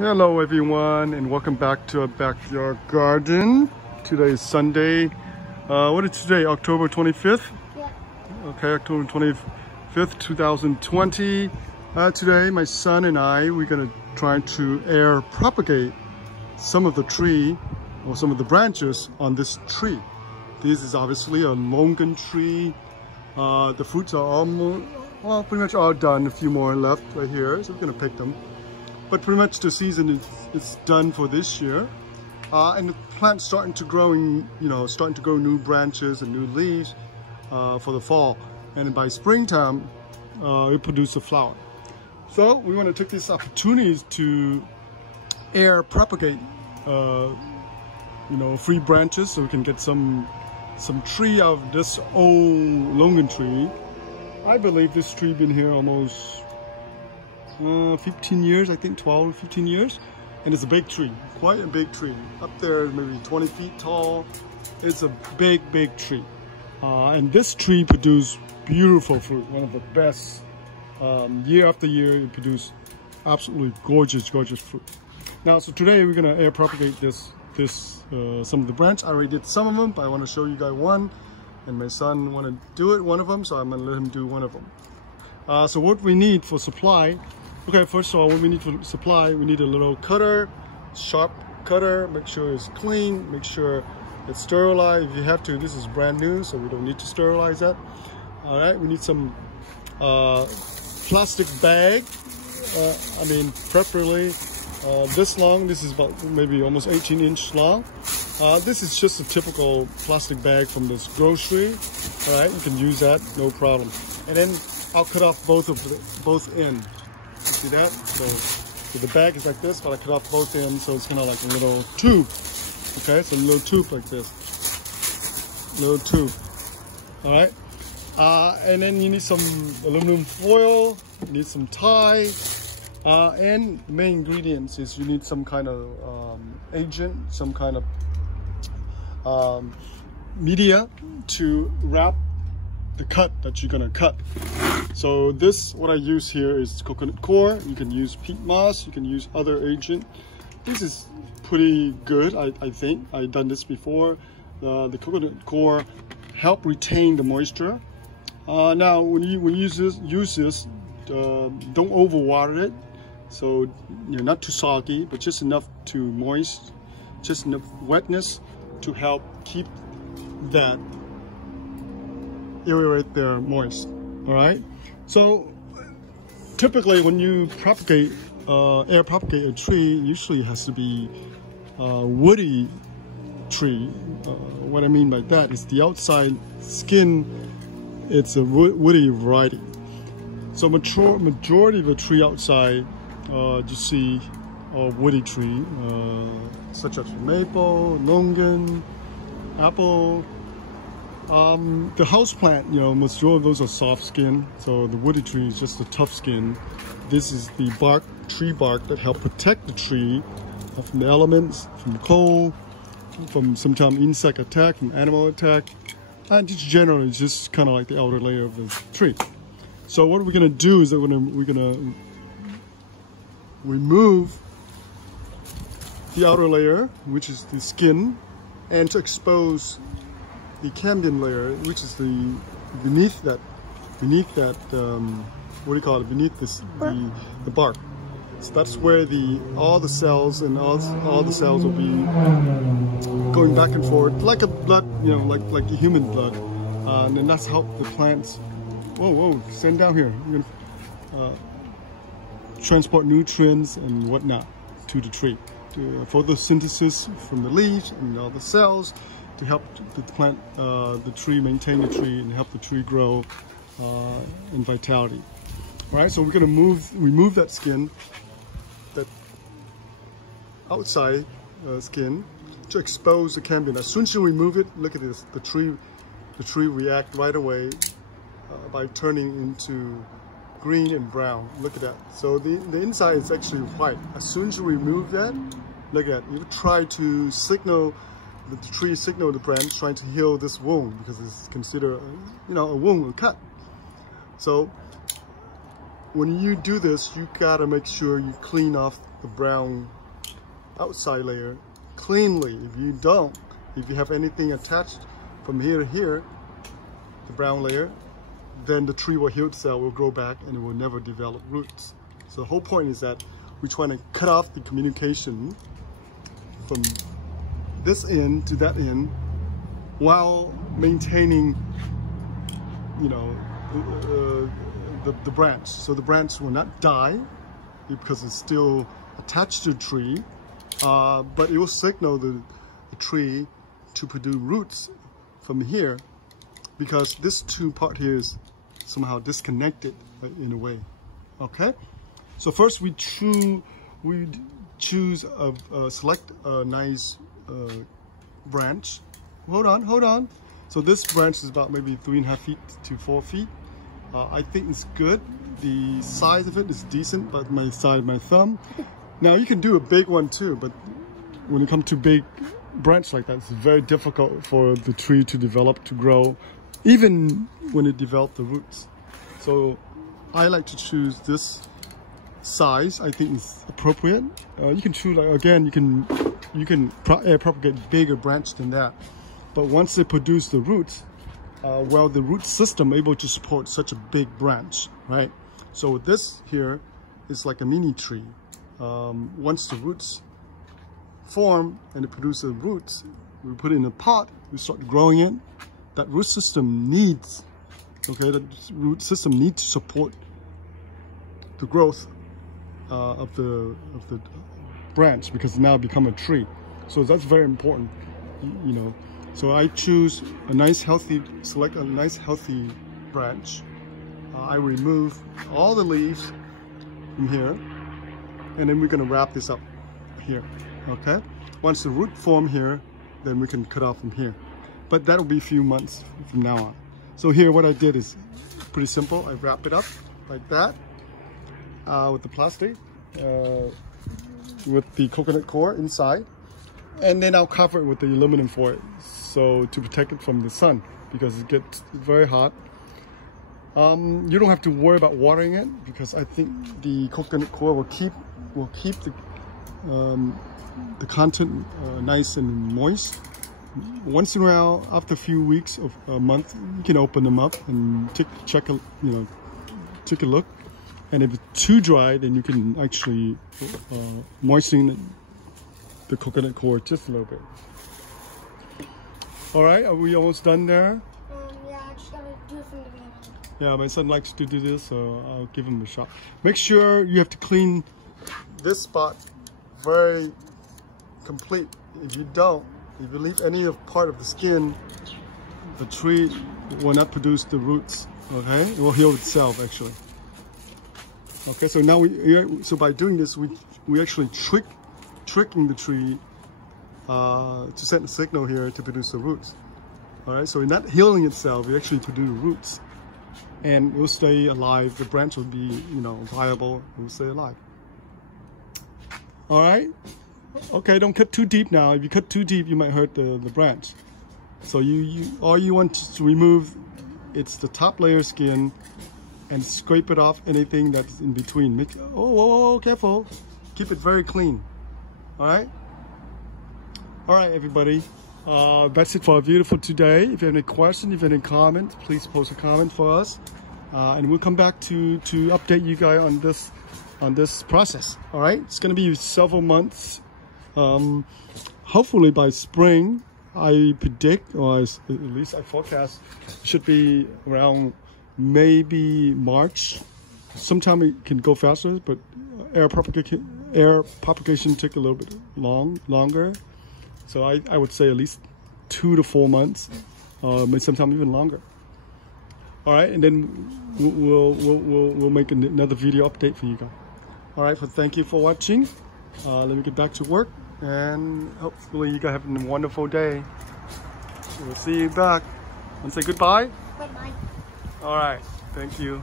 Hello everyone, and welcome back to our backyard garden. Today is Sunday. What is today? October 25th? Yeah. Okay, October 25th, 2020. Today my son and I, we're gonna try to air propagate some of the tree or some of the branches on this tree. This is obviously a Longan tree. The fruits are almost, well, pretty much all done. A few more left right here, so we're gonna pick them. But pretty much the season is done for this year. And the plant's starting to grow, starting to grow new branches and new leaves for the fall. And by springtime, it produces a flower. So we want to take this opportunity to air propagate, free branches, so we can get some tree out of this old Longan tree. I believe this tree been here almost 15 years, I think 12, 15 years. And it's a big tree, quite a big tree. Up there, maybe 20 feet tall. It's a big, big tree. And this tree produces beautiful fruit, one of the best. Year after year, it produces absolutely gorgeous, gorgeous fruit. Now, so today we're gonna air propagate some of the branch. I already did some of them, but I wanna show you guys one. And my son wanna do it, one of them, so I'm gonna let him do one of them. So what we need for supply, okay, first of all, what we need for supply, we need a little cutter, sharp cutter, make sure it's clean, make sure it's sterilized. If you have to, this is brand new, so we don't need to sterilize that. All right, we need some plastic bag, preferably this long. This is about maybe almost 18-inch long. This is just a typical plastic bag from this grocery. All right, you can use that, no problem. And then I'll cut off both ends. See that? So the bag is like this, but I cut off both ends, so it's kind of like a little tube. Okay, so a little tube like this. Little tube. All right. And then you need some aluminum foil. You need some tie. And the main ingredients is you need some kind of agent, some kind of media to wrap the cut that you're gonna cut. So this, what I use here is coconut coir. You can use peat moss, you can use other agent. This is pretty good, I think. I've done this before. The coconut coir help retain the moisture. Now when you use this, don't overwater it. So you're not too soggy, but just enough to moist, just enough wetness to help keep that area right there moist. All right. So typically when you propagate, air propagate a tree, usually it has to be a woody tree. What I mean by that is the outside skin, it's a woody variety. So majority of a tree outside, you see a woody tree, such as maple, longan, apple. The house plant, majority of those are soft skin. So the woody tree is just a tough skin. This is the bark, tree bark that help protect the tree from the elements, from cold, from sometimes insect attack, from animal attack. And just generally, just kind of like the outer layer of the tree. So what we're gonna do is that we're gonna remove the outer layer, which is the skin, and to expose the cambium layer, which is the beneath that what do you call it? Beneath this, the bark. So that's where all the cells and all the cells will be going back and forth like a blood, like the human blood, and then that's how the plants. Whoa! Stand down here. We're gonna transport nutrients and whatnot to the tree, to photosynthesis from the leaves and all the cells, to help the plant, the tree, maintain the tree and help the tree grow in vitality. All right, so we're gonna remove that skin, that outside skin, to expose the cambium. As soon as you remove it, look at this, the tree react right away by turning into green and brown. Look at that. So the inside is actually white. As soon as you remove that, look at that. You try to signal the tree, signal the branch, trying to heal this wound, because it's considered, a wound, a cut. So when you do this, you gotta make sure you clean off the brown outside layer cleanly. If you don't, if you have anything attached from here to here, the brown layer, then the tree will heal itself, will grow back, and it will never develop roots. So the whole point is that we're trying to cut off the communication from this end to that end while maintaining, you know, the branch. So the branch will not die because it's still attached to the tree, but it will signal the tree to produce roots from here, because this two part here is somehow disconnected in a way. Okay, so first we choose select a nice branch. Hold on. So this branch is about maybe 3.5 feet to 4 feet. I think it's good. The size of it is decent, but my thumb. Now you can do a big one too, but when it comes to big branch like that, it's very difficult for the tree to develop, to grow, even when it develops the roots. So I like to choose this size. I think it's appropriate. You can choose, like, again, you can air propagate bigger branch than that. But once they produce the roots, well, the root system able to support such a big branch, right? So this here is like a mini tree. Once the roots form and it produces roots, we put it in a pot, we start growing it. That root system needs, okay, that root system needs to support the growth of the branch, because it now become a tree. So that's very important, you know. So I choose a nice healthy, select a nice healthy branch. I remove all the leaves from here, and then we're gonna wrap this up here, okay? Once the root form here, then we can cut off from here. But that'll be a few months from now on. So here what I did is pretty simple. I wrap it up like that with the plastic, with the coconut coir inside, and then I'll cover it with the aluminum foil, so to protect it from the sun, because it gets very hot. You don't have to worry about watering it, because I think the coconut coir will keep the content nice and moist. Once in a while, after a few weeks of a month, you can open them up and take a look. And if it's too dry, then you can actually moisten the coconut coir just a little bit. All right, are we almost done there? Yeah, I just gotta do it from the beginning. Yeah, my son likes to do this, so I'll give him a shot. Make sure you have to clean this spot very complete. If you don't, if you leave any of part of the skin, the tree will not produce the roots. Okay, it will heal itself actually. Okay, so now so by doing this, we actually tricking the tree to send a signal here to produce the roots. All right, so in not healing itself, it actually produce roots, and it will stay alive. The branch will be, viable. It will stay alive. All right. Okay, don't cut too deep now. If you cut too deep, you might hurt the branch. So all you want to remove, it's the top layer skin, and scrape it off anything that's in between. Oh, careful. Keep it very clean. All right? All right, everybody. That's it for our beautiful today. If you have any questions, if you have any comments, please post a comment for us. And we'll come back to update you guys on this process. All right? It's going to be several months. Hopefully by spring, I predict, or at least I forecast, should be around maybe March. Sometime it can go faster, but air propagation take a little bit longer. So I would say at least 2 to 4 months, maybe sometime even longer. All right, and then we'll make another video update for you guys. All right, so thank you for watching. Let me get back to work, and hopefully you guys have a wonderful day. We'll see you back. Want to say goodbye? Bye-bye. All right, thank you.